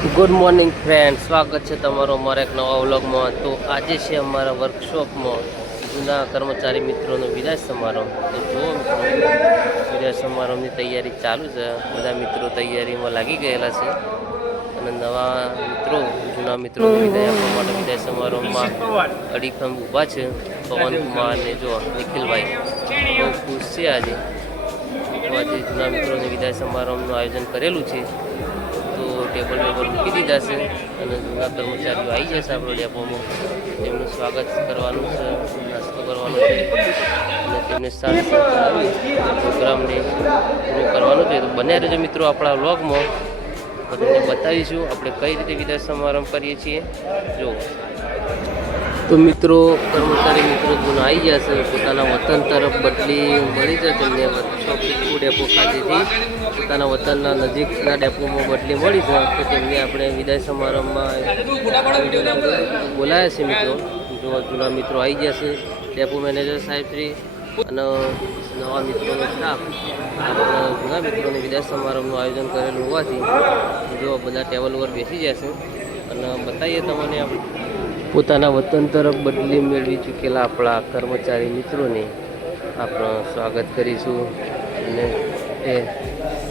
Good morning friend, સ્વાગત છે તમારો અમારા એક નવા વ્લોગમાં। તો આજે છે અમારા વર્કશોપમાં જૂના કર્મચારી મિત્રોનો વિદાય સમારોહ। તો જો મિત્રો વિદાય સમારોહની તૈયારી ચાલુ છે, બધા મિત્રો તૈયારીમાં લાગી ગયેલા છે અને નવા મિત્રો જૂના મિત્રોને વિદાય આપવા માટે વિદાય સમારોહમાં અડીખમ ઊભા છે। પવન કુમાર ને જો નિખિલભાઈ બહુ ખુશ છે। આજે જૂના મિત્રોને વિદાય સમારોહનું આયોજન કરેલું છે। તો ટેબલ મૂકી દીધા છે અને જૂના કર્મચારીઓ આવી જશે આપણો ડેપોમાં। તેમનું સ્વાગત કરવાનું છે, નાસ્તો કરવાનો છે અને તેમને સાથે પ્રોગ્રામને પૂરો કરવાનો છે। તો બન્યા રહેજો મિત્રો આપણા વ્લોગમાં, બધાને બતાવીશું આપણે કઈ રીતે વિદાય સમારંભ કરીએ છીએ। જો તો મિત્રો કર્મચારી મિત્રો જૂના આવી જશે, પોતાના વતન તરફ બદલી મળી છે તેમને વર્કશોપ ડેપો ખાતેથી પોતાના વતનના નજીકના ડેપોમાં બદલી મળી છે। તો તેમને આપણે વિદાય સમારંભમાં બોલાયા છે મિત્રો। જો જૂના મિત્રો આવી જશે, ડેપો મેનેજર સાહેબશ્રી અને નવા મિત્રોનો સ્ટાફ આપણા જૂના મિત્રોને વિદાય સમારંભનું આયોજન કરેલું હોવાથી જો બધા ટેબલ ઉપર બેસી જશે અને બતાવીએ તમને આપણે પોતાના વતન તરફ બદલી મેળવી ચૂકેલા આપણા કર્મચારી મિત્રોને આપણે સ્વાગત કરીશું અને એ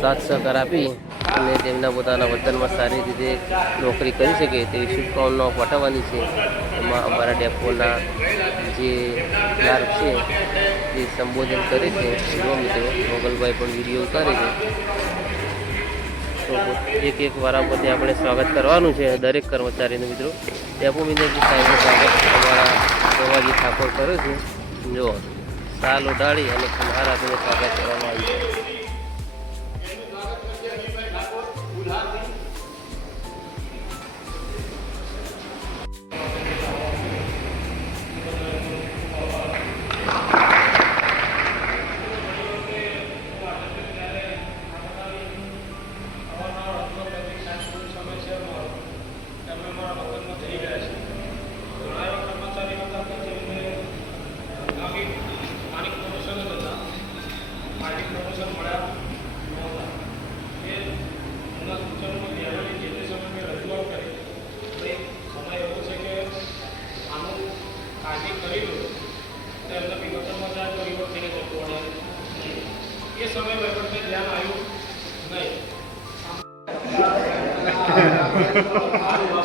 સાથ સહકાર આપી અને તેમના પોતાના વતનમાં સારી રીતે નોકરી કરી શકે તેવી શુભકામનાઓ પાઠવવાની છે। એમાં અમારા ડેપોના જે ક્લાર્ક છે જે સંબોધન કરે છે, જો મિત્રો મોગલભાઈ પણ વિડીયો ઉતારે છે। તો એક વારાફરતી આપણે સ્વાગત કરવાનું છે દરેક કર્મચારીનું મિત્રો। ડેપો મેનેજર સાહેબનું સ્વાગત અમારા પ્રવાજી ઠાકોર કરે છે। જો સાલ ઉડાડી અને કુલ્હાર આપીને સ્વાગત કરવામાં આવ્યું છે।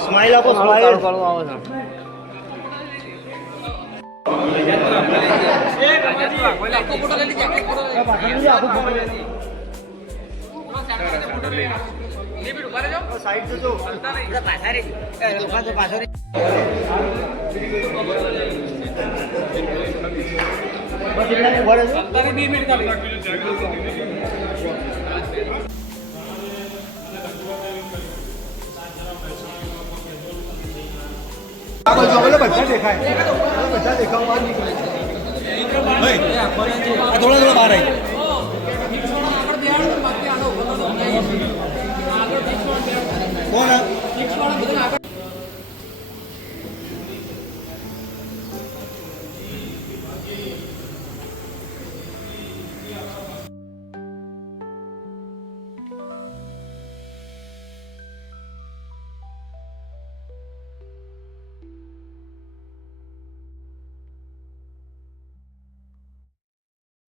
સ્માઈલ આપો, સ્માઈલ આવે છે। સાઈડ જોજો, પાછા રે લોકો તો પાછો રે બસ એટલા ઉભા રહેજો। 2 મિનિટ કાઢી બધા દેખાય, બધા દેખાવ બહાર નીકળે છે। થોડા થોડા બહાર આવી